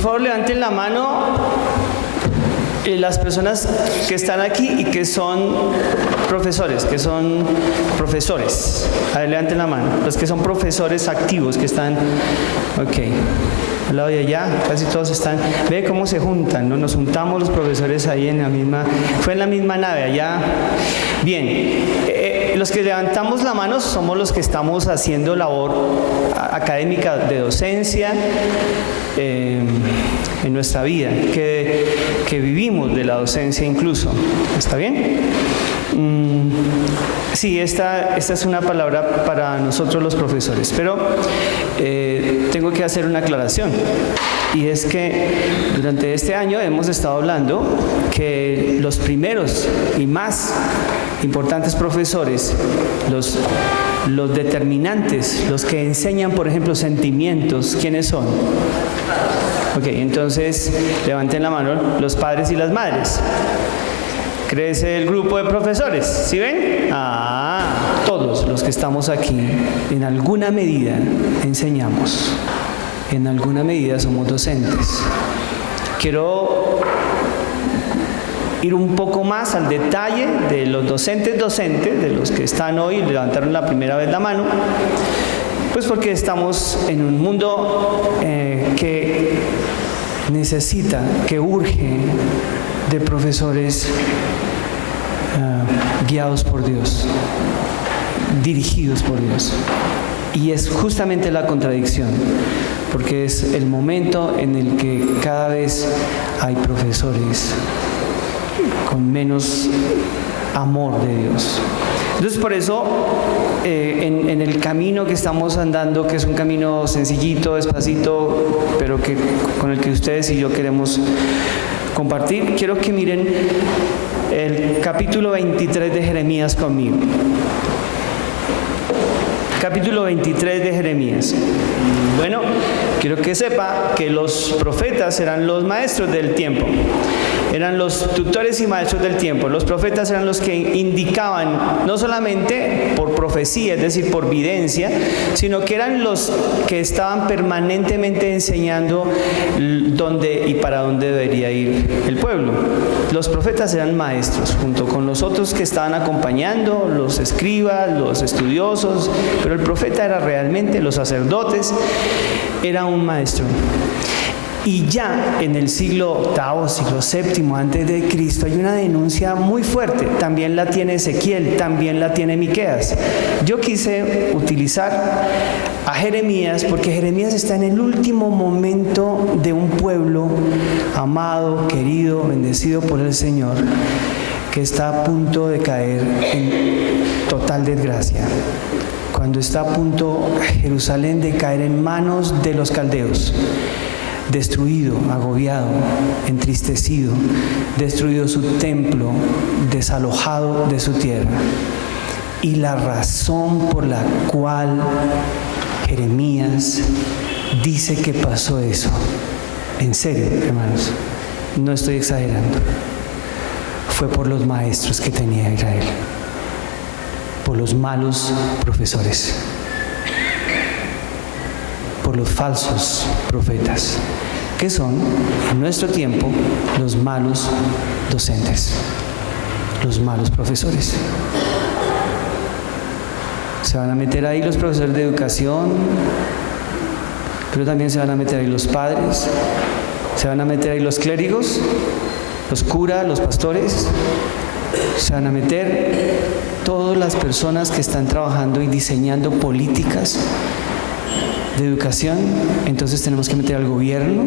favor levanten la mano las personas que están aquí y que son profesores, A ver, levanten la mano. Los que son profesores activos, que están, ok, al lado de allá, casi todos están. Ve cómo se juntan, ¿no? Nos juntamos los profesores ahí en la misma nave, allá. Bien, los que levantamos la mano somos los que estamos haciendo labor académica de docencia en nuestra vida, que vivimos de la docencia incluso. ¿Está bien? Sí, esta es una palabra para nosotros los profesores, pero tengo que hacer una aclaración, y es que durante este año hemos estado hablando que los primeros y más importantes profesores, los determinantes, los que enseñan, por ejemplo, sentimientos, ¿quiénes son? Ok, entonces levanten la mano los padres y las madres. Crece el grupo de profesores, ¿sí ven? Todos los que estamos aquí, en alguna medida enseñamos, en alguna medida somos docentes. Quiero ir un poco más al detalle de los docentes, de los que están hoy, levantaron la primera vez la mano, pues porque estamos en un mundo que necesita, que urge de profesores guiados por Dios, dirigidos por Dios. Y es justamente la contradicción, porque es el momento en el que cada vez hay profesores con menos amor de Dios. Entonces, por eso, en el camino que estamos andando, que es un camino sencillito, despacito, pero con el que ustedes y yo queremos compartir, quiero que miren el capítulo 23 de Jeremías conmigo. Capítulo 23 de Jeremías. Bueno, quiero que sepa que los profetas eran los maestros del tiempo. Eran los tutores y maestros del tiempo. Los profetas eran los que indicaban, no solamente por profecía, es decir, por videncia, sino que eran los que estaban permanentemente enseñando dónde y para dónde debería ir el pueblo. Los profetas eran maestros, junto con los otros que estaban acompañando, los escribas, los estudiosos, pero el profeta era realmente, los sacerdotes, era un maestro. Y ya en el siglo VIII, siglo VII antes de Cristo hay una denuncia muy fuerte. También la tiene Ezequiel, también la tiene Miqueas. Yo quise utilizar a Jeremías porque Jeremías está en el último momento de un pueblo amado, querido, bendecido por el Señor, que está a punto de caer en total desgracia. Cuando está a punto Jerusalén de caer en manos de los caldeos. Destruido, agobiado, entristecido, destruido su templo, desalojado de su tierra. Y la razón por la cual Jeremías dice que pasó eso, en serio, hermanos, no estoy exagerando, fue por los maestros que tenía Israel, por los malos profesores, por los falsos profetas, que son, en nuestro tiempo, los malos docentes, los malos profesores. Se van a meter ahí los profesores de educación, pero también se van a meter ahí los padres, se van a meter ahí los clérigos, los curas, los pastores, se van a meter todas las personas que están trabajando y diseñando políticas de educación. Entonces tenemos que meter al gobierno,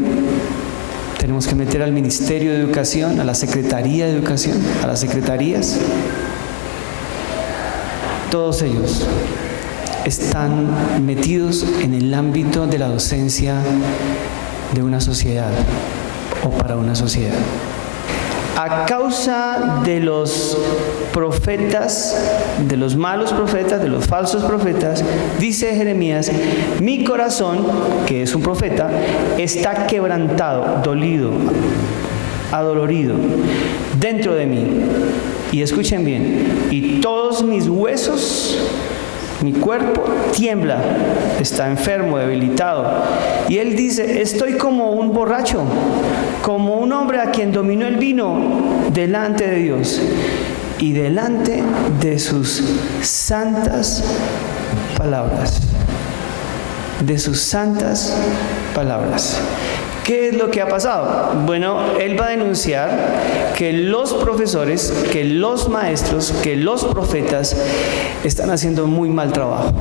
tenemos que meter al Ministerio de Educación, a la Secretaría de Educación, a las secretarías. Todos ellos están metidos en el ámbito de la docencia de una sociedad o para una sociedad. A causa de los profetas, de los malos profetas, de los falsos profetas, dice Jeremías, mi corazón, que es un profeta, está quebrantado, dolido, adolorido dentro de mí. Y escuchen bien, y todos mis huesos mi cuerpo tiembla, está enfermo, debilitado. Y él dice, estoy como un borracho, como un hombre a quien dominó el vino delante de Dios y delante de sus santas palabras. De sus santas palabras. ¿Qué es lo que ha pasado? Bueno, él va a denunciar que los profesores, que los maestros, que los profetas están haciendo muy mal trabajo.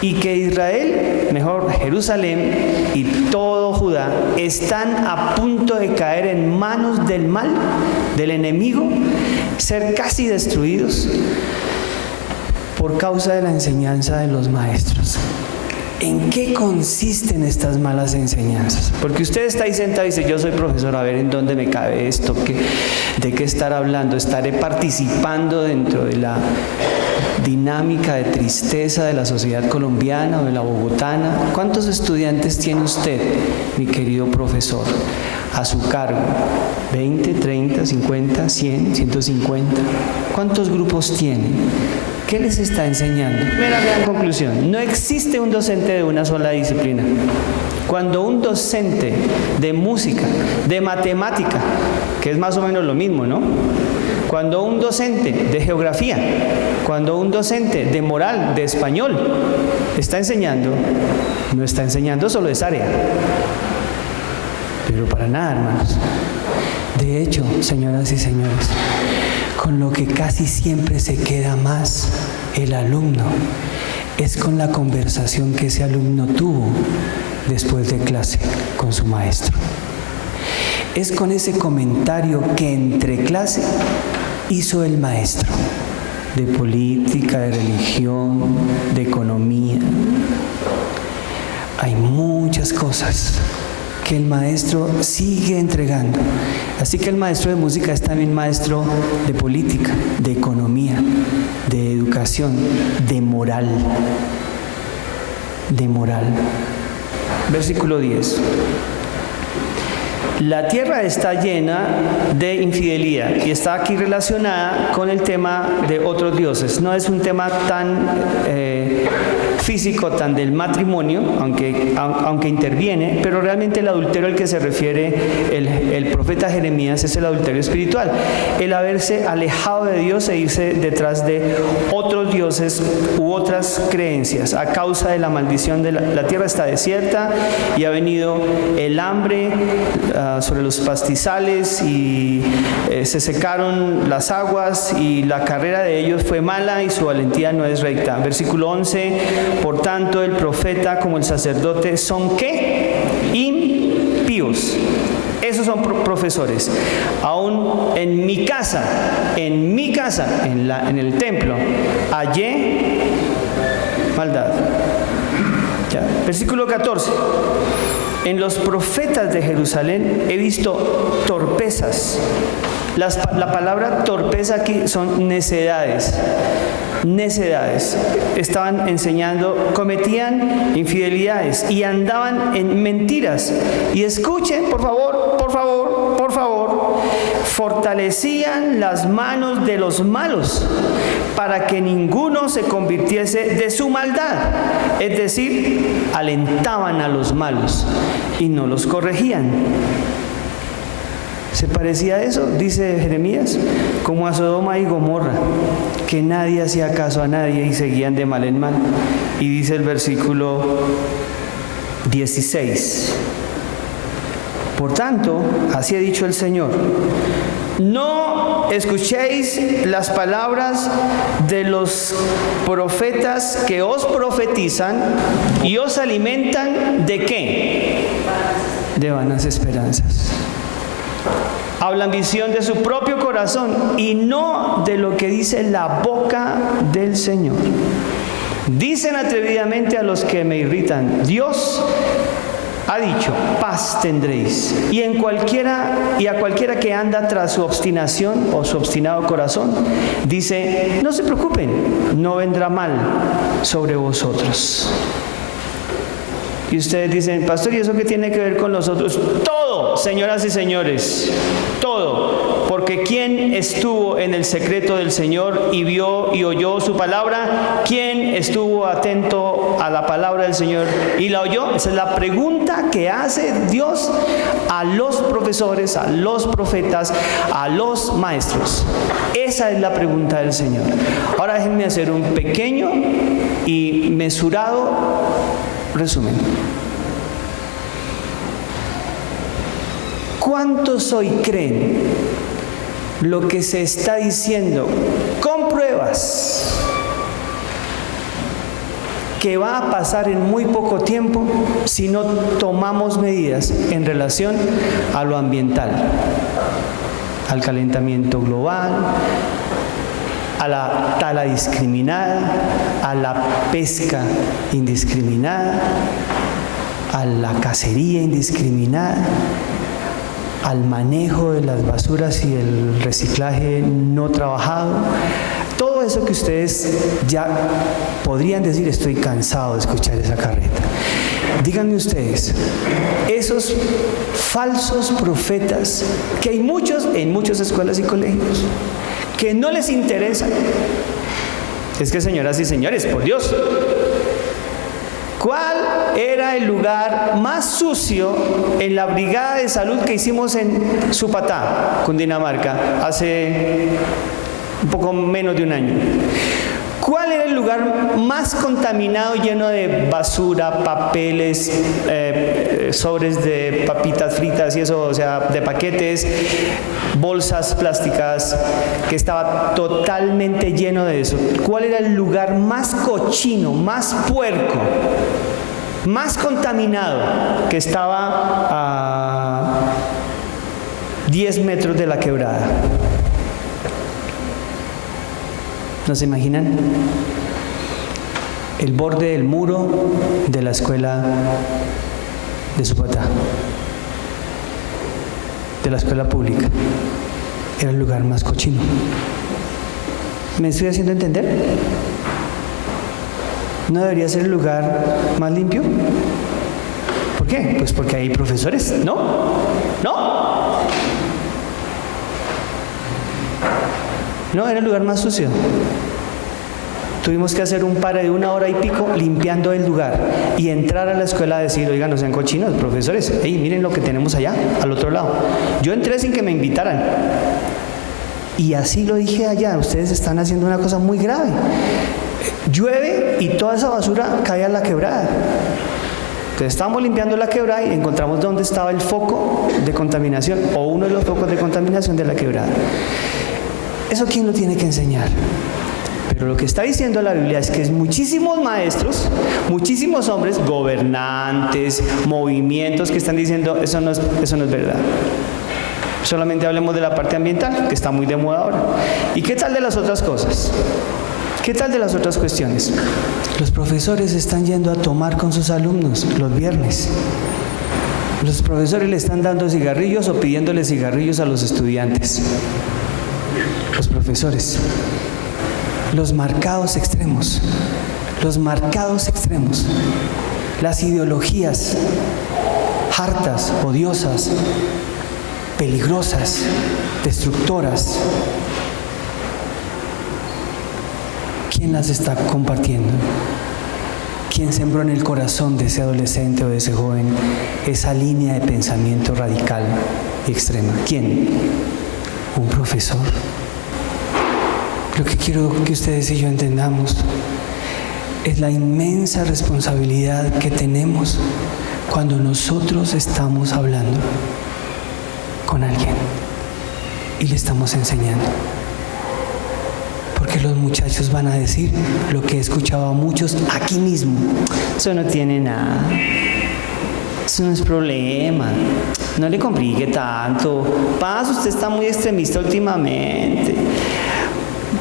Y que Israel, mejor Jerusalén y todo Judá, están a punto de caer en manos del mal, del enemigo, ser casi destruidos por causa de la enseñanza de los maestros. ¿En qué consisten estas malas enseñanzas? Porque usted está ahí sentado y dice, yo soy profesor, a ver en dónde me cabe esto, ¿de qué estar hablando? ¿Estaré participando dentro de la dinámica de tristeza de la sociedad colombiana o de la bogotana? ¿Cuántos estudiantes tiene usted, mi querido profesor, a su cargo? ¿20, 30, 50, 100, 150? ¿Cuántos grupos tiene? ¿Qué les está enseñando? Primera gran conclusión, no existe un docente de una sola disciplina. Cuando un docente de música, de matemática, que es más o menos lo mismo, ¿no? Cuando un docente de geografía, cuando un docente de moral, de español, está enseñando, no está enseñando solo esa área. Pero para nada, hermanos. De hecho, señoras y señores, con lo que casi siempre se queda más el alumno es con la conversación que ese alumno tuvo después de clase con su maestro. Es con ese comentario que entre clase hizo el maestro, de política, de religión, de economía. Hay muchas cosas que el maestro sigue entregando. Así que el maestro de música es también maestro de política, de economía, de educación, de moral. De moral. Versículo 10. La tierra está llena de infidelidad y está aquí relacionada con el tema de otros dioses. No es un tema tan físico, tan del matrimonio, aunque interviene, pero realmente el adulterio al que se refiere el profeta Jeremías es el adulterio espiritual, el haberse alejado de Dios e irse detrás de otros dioses u otras creencias a causa de la maldición de la tierra está desierta y ha venido el hambre sobre los pastizales y se secaron las aguas y la carrera de ellos fue mala y su valentía no es recta. Versículo 11, por tanto el profeta como el sacerdote son ¿qué? Impíos. Esos son profesores. Aún en mi casa, en el templo, hallé maldad. Ya. Versículo 14. En los profetas de Jerusalén he visto torpezas. La palabra torpeza aquí son necedades. Necedades. Estaban enseñando, cometían infidelidades y andaban en mentiras. Y escuchen, por favor, fortalecían las manos de los malos para que ninguno se convirtiese de su maldad. Es decir, alentaban a los malos y no los corregían. ¿Se parecía a eso? Dice Jeremías, como a Sodoma y Gomorra, que nadie hacía caso a nadie y seguían de mal en mal. Y dice el versículo 16, por tanto, así ha dicho el Señor, no escuchéis las palabras de los profetas que os profetizan y os alimentan ¿de qué? De vanas esperanzas. Hablan visión de su propio corazón y no de lo que dice la boca del Señor. Dicen atrevidamente a los que me irritan, Dios ha dicho, paz tendréis. Y a cualquiera que anda tras su obstinación o su obstinado corazón, dice, no se preocupen, no vendrá mal sobre vosotros. Y ustedes dicen, pastor, ¿y eso qué tiene que ver con nosotros? Todo, señoras y señores, todo. ¿Por Porque ¿quién estuvo en el secreto del Señor y vio y oyó su palabra? ¿Quién estuvo atento a la palabra del Señor y la oyó? Esa es la pregunta que hace Dios a los profesores, a los profetas, a los maestros. Esa es la pregunta del Señor. Ahora déjenme hacer un pequeño y mesurado resumen. ¿Cuántos hoy creen lo que se está diciendo con pruebas que va a pasar en muy poco tiempo si no tomamos medidas en relación a lo ambiental, al calentamiento global, a la tala indiscriminada, a la pesca indiscriminada, a la cacería indiscriminada, al manejo de las basuras y el reciclaje no trabajado? Todo eso que ustedes ya podrían decir, estoy cansado de escuchar esa carreta. Díganme ustedes, esos falsos profetas, que hay muchos en muchas escuelas y colegios, que no les interesa. Es que, señoras y señores, por Dios, ¿cuál era el lugar más sucio en la brigada de salud que hicimos en Supatá, Cundinamarca, hace un poco menos de un año? ¿Cuál era el lugar más contaminado, lleno de basura, papeles, sobres de papitas fritas y eso, o sea, de paquetes, bolsas plásticas, que estaba totalmente lleno de eso? ¿Cuál era el lugar más cochino, más puerco, más contaminado, que estaba a 10 metros de la quebrada? ¿No se imaginan? El borde del muro de la escuela de Supatá, de la escuela pública. Era el lugar más cochino. ¿Me estoy haciendo entender? ¿No debería ser el lugar más limpio? ¿Por qué? Pues porque hay profesores. ¿No? No, era el lugar más sucio. Tuvimos que hacer un pare de 1 hora y pico limpiando el lugar y entrar a la escuela a decir, oigan, no sean cochinos, profesores, hey, miren lo que tenemos allá, al otro lado. Yo entré sin que me invitaran. Y así lo dije allá, ustedes están haciendo una cosa muy grave. Llueve y toda esa basura cae a la quebrada. Entonces estábamos limpiando la quebrada y encontramos dónde estaba el foco de contaminación, o uno de los focos de contaminación de la quebrada. ¿Eso quién lo tiene que enseñar? Pero lo que está diciendo la Biblia es que muchísimos maestros, muchísimos hombres, gobernantes, movimientos que están diciendo, eso no es verdad. Solamente hablemos de la parte ambiental, que está muy de moda ahora. ¿Y qué tal de las otras cosas? ¿Qué tal de las otras cuestiones? Los profesores están yendo a tomar con sus alumnos los viernes. Los profesores le están dando cigarrillos o pidiéndole cigarrillos a los estudiantes. Los profesores. Los marcados extremos. Las ideologías hartas, odiosas, peligrosas, destructoras. ¿Quién las está compartiendo? ¿Quién sembró en el corazón de ese adolescente o de ese joven esa línea de pensamiento radical y extrema? ¿Quién? ¿Un profesor? Lo que quiero que ustedes y yo entendamos es la inmensa responsabilidad que tenemos cuando nosotros estamos hablando con alguien y le estamos enseñando. Porque los muchachos van a decir lo que he escuchado a muchos aquí mismo. Eso no tiene nada. Eso no es problema. No le complique tanto. Paz, usted está muy extremista últimamente.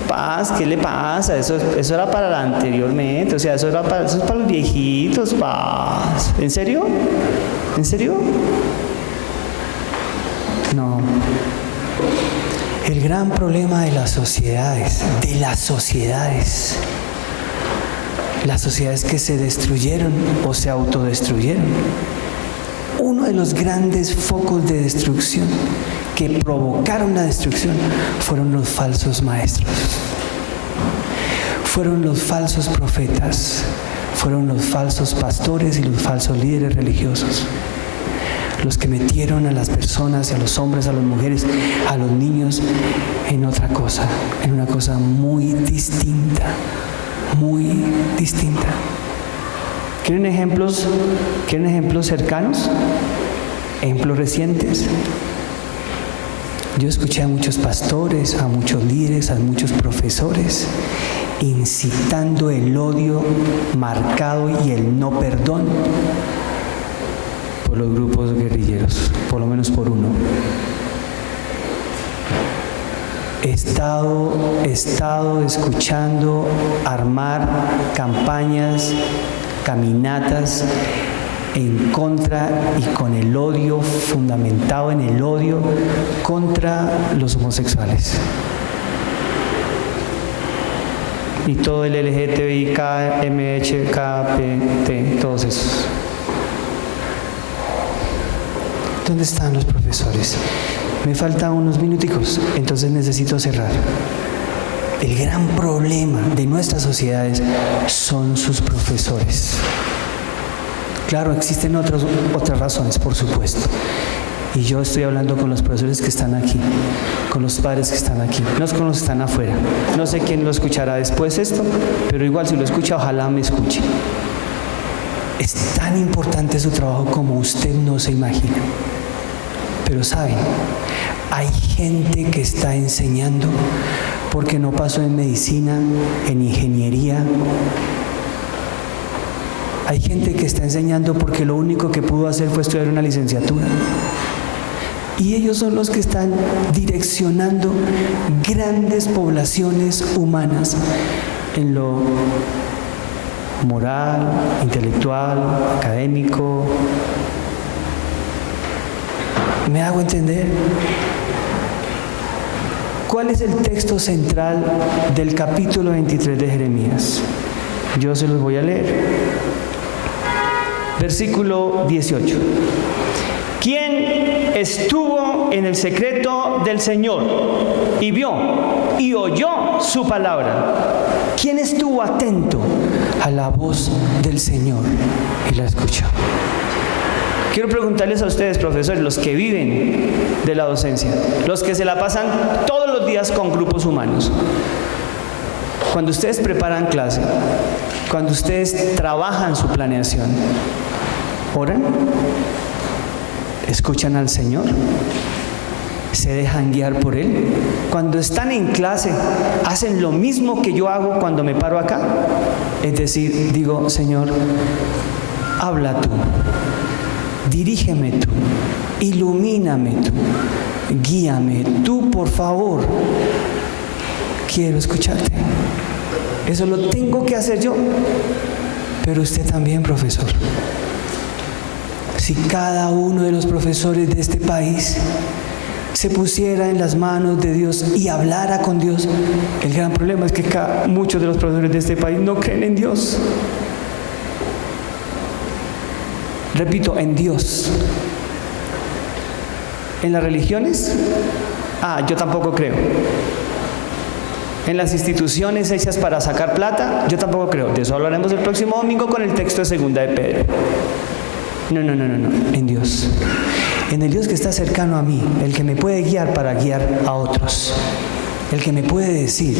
Paz, ¿qué le pasa? Eso era para anteriormente. O sea, eso es para los viejitos. Paz. ¿En serio? ¿En serio? No. El gran problema de las sociedades que se destruyeron o se autodestruyeron, uno de los grandes focos de destrucción que provocaron la destrucción fueron los falsos maestros, fueron los falsos profetas, fueron los falsos pastores y los falsos líderes religiosos, los que metieron a las personas, a los hombres, a las mujeres, a los niños en otra cosa, en una cosa muy distinta, muy distinta. ¿Quieren ejemplos cercanos? ¿Ejemplos recientes? Yo escuché a muchos pastores, a muchos líderes, a muchos profesores incitando el odio marcado y el no perdón por los grupos guerrilleros, por lo menos por uno. He estado escuchando armar campañas, caminatas en contra y con el odio, fundamentado en el odio contra los homosexuales. Y todo el LGTBI, KMH, KPT, todos esos. ¿Dónde están los profesores? Me faltan unos minuticos, entonces necesito cerrar. El gran problema de nuestras sociedades son sus profesores. Claro, existen otras razones, por supuesto. Y yo estoy hablando con los profesores que están aquí, con los padres que están aquí, no con los que están afuera. No sé quién lo escuchará después esto, pero igual si lo escucha, ojalá me escuche. Es tan importante su trabajo como usted no se imagina. Pero saben, hay gente que está enseñando porque no pasó en medicina, en ingeniería. Hay gente que está enseñando porque lo único que pudo hacer fue estudiar una licenciatura. Y ellos son los que están direccionando grandes poblaciones humanas en lo moral, intelectual, académico. ¿Me hago entender? ¿Cuál es el texto central del capítulo 23 de Jeremías? Yo se los voy a leer. Versículo 18. ¿Quién estuvo en el secreto del Señor y vio y oyó su palabra? ¿Quién estuvo atento a la voz del Señor y la escuchó? Quiero preguntarles a ustedes, profesores, los que viven de la docencia, los que se la pasan todos los días con grupos humanos. Cuando ustedes preparan clase, cuando ustedes trabajan su planeación, ¿oran? ¿Escuchan al Señor? ¿Se dejan guiar por Él? Cuando están en clase, ¿hacen lo mismo que yo hago cuando me paro acá? Es decir, digo, Señor, habla tú, dirígeme tú, ilumíname tú, guíame tú, por favor. Quiero escucharte. Eso lo tengo que hacer yo, pero usted también, profesor. Si cada uno de los profesores de este país se pusiera en las manos de Dios y hablara con Dios, el gran problema es que muchos de los profesores de este país no creen en Dios. Repito, en Dios. ¿En las religiones? Yo tampoco creo. En las instituciones hechas para sacar plata, yo tampoco creo. De eso hablaremos el próximo domingo con el texto de Segunda de Pedro. No, en Dios. En el Dios que está cercano a mí, el que me puede guiar para guiar a otros, el que me puede decir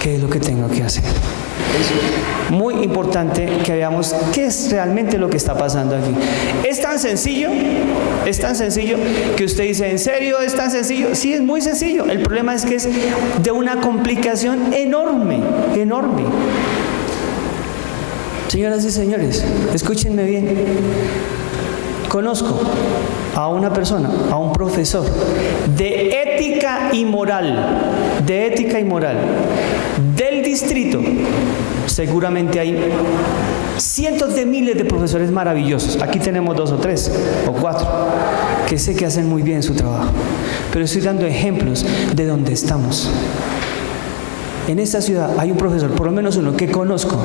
qué es lo que tengo que hacer. Es muy importante que veamos qué es realmente lo que está pasando aquí. Es tan sencillo que usted dice, ¿en serio es tan sencillo? Sí, es muy sencillo. El problema es que es de una complicación enorme. Señoras y señores, escúchenme bien. Conozco a una persona, a un profesor de ética y moral, del distrito. Seguramente hay cientos de miles de profesores maravillosos. Aquí tenemos 2 o 3 o 4 que sé que hacen muy bien su trabajo. Pero estoy dando ejemplos de donde estamos. En esta ciudad hay un profesor, por lo menos uno que conozco,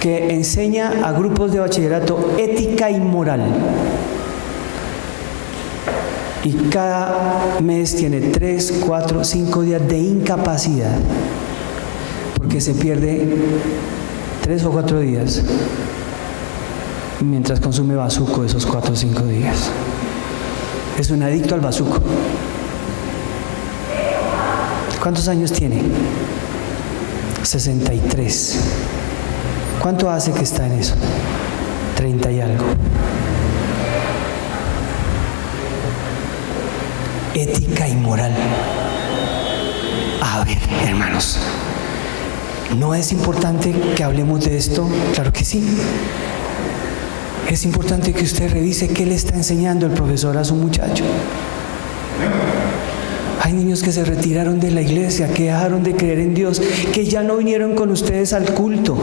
que enseña a grupos de bachillerato ética y moral. y cada mes tiene 3, 4, 5 días de incapacidad porque se pierde 3 o 4 días mientras consume bazuco esos 4 o 5 días. Es un adicto al bazuco. ¿Cuántos años tiene? 63. ¿Cuánto hace que está en eso? 30 y algo. Ética y moral. A ver, hermanos, ¿no es importante que hablemos de esto? Claro que sí. Es importante que usted revise qué le está enseñando el profesor a su muchacho. Hay niños que se retiraron de la iglesia, que dejaron de creer en Dios, que ya no vinieron con ustedes al culto,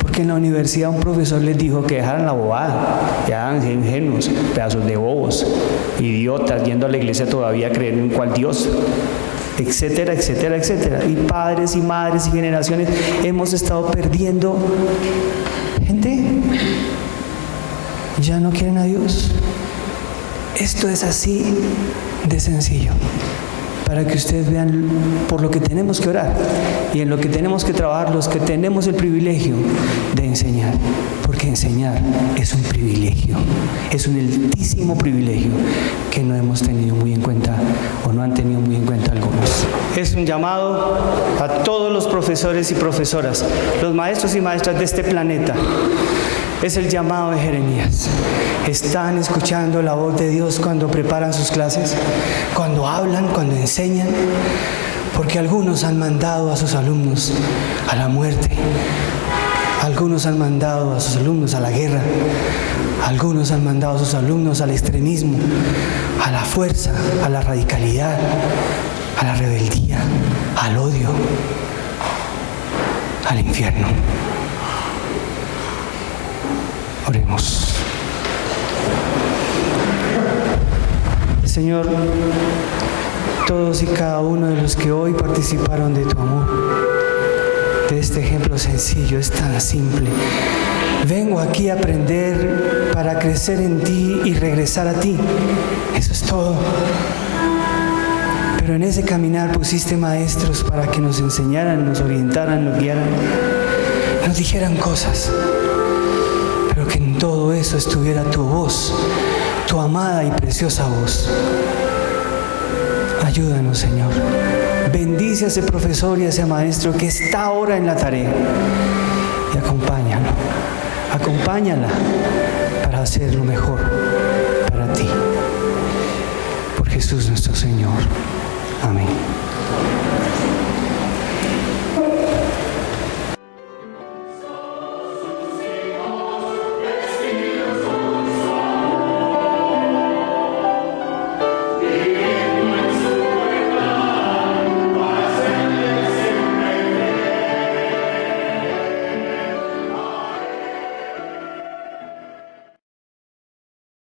porque en la universidad un profesor les dijo que dejaran la bobada, que eran ingenuos, pedazos de bobos, idiotas, yendo a la iglesia todavía creyendo en cuál Dios, etcétera, etcétera, etcétera. Y padres y madres y generaciones hemos estado perdiendo gente. Ya no quieren a Dios. Esto es así de sencillo, para que ustedes vean por lo que tenemos que orar y en lo que tenemos que trabajar los que tenemos el privilegio de enseñar, porque enseñar es un privilegio, es un altísimo privilegio que no hemos tenido muy en cuenta o no han tenido muy en cuenta algunos. Es un llamado a todos los profesores y profesoras, los maestros y maestras de este planeta. Es el llamado de Jeremías. ¿Están escuchando la voz de Dios cuando preparan sus clases? Cuando hablan, cuando enseñan. Porque algunos han mandado a sus alumnos a la muerte. Algunos han mandado a sus alumnos a la guerra. Algunos han mandado a sus alumnos al extremismo, a la fuerza, a la radicalidad, a la rebeldía, al odio, al infierno. Oremos. Señor, todos y cada uno de los que hoy participaron de tu amor, de este ejemplo sencillo, es tan simple. Vengo aquí a aprender para crecer en ti y regresar a ti. Eso es todo. Pero en ese caminar pusiste maestros para que nos enseñaran, nos orientaran, nos guiaran, nos dijeran cosas. Pero que en todo eso estuviera tu voz, tu amada y preciosa voz. Ayúdanos, Señor. Bendice a ese profesor y a ese maestro que está ahora en la tarea. Y acompáñalo, acompáñala para hacer lo mejor para ti. Por Jesús nuestro Señor. Amén.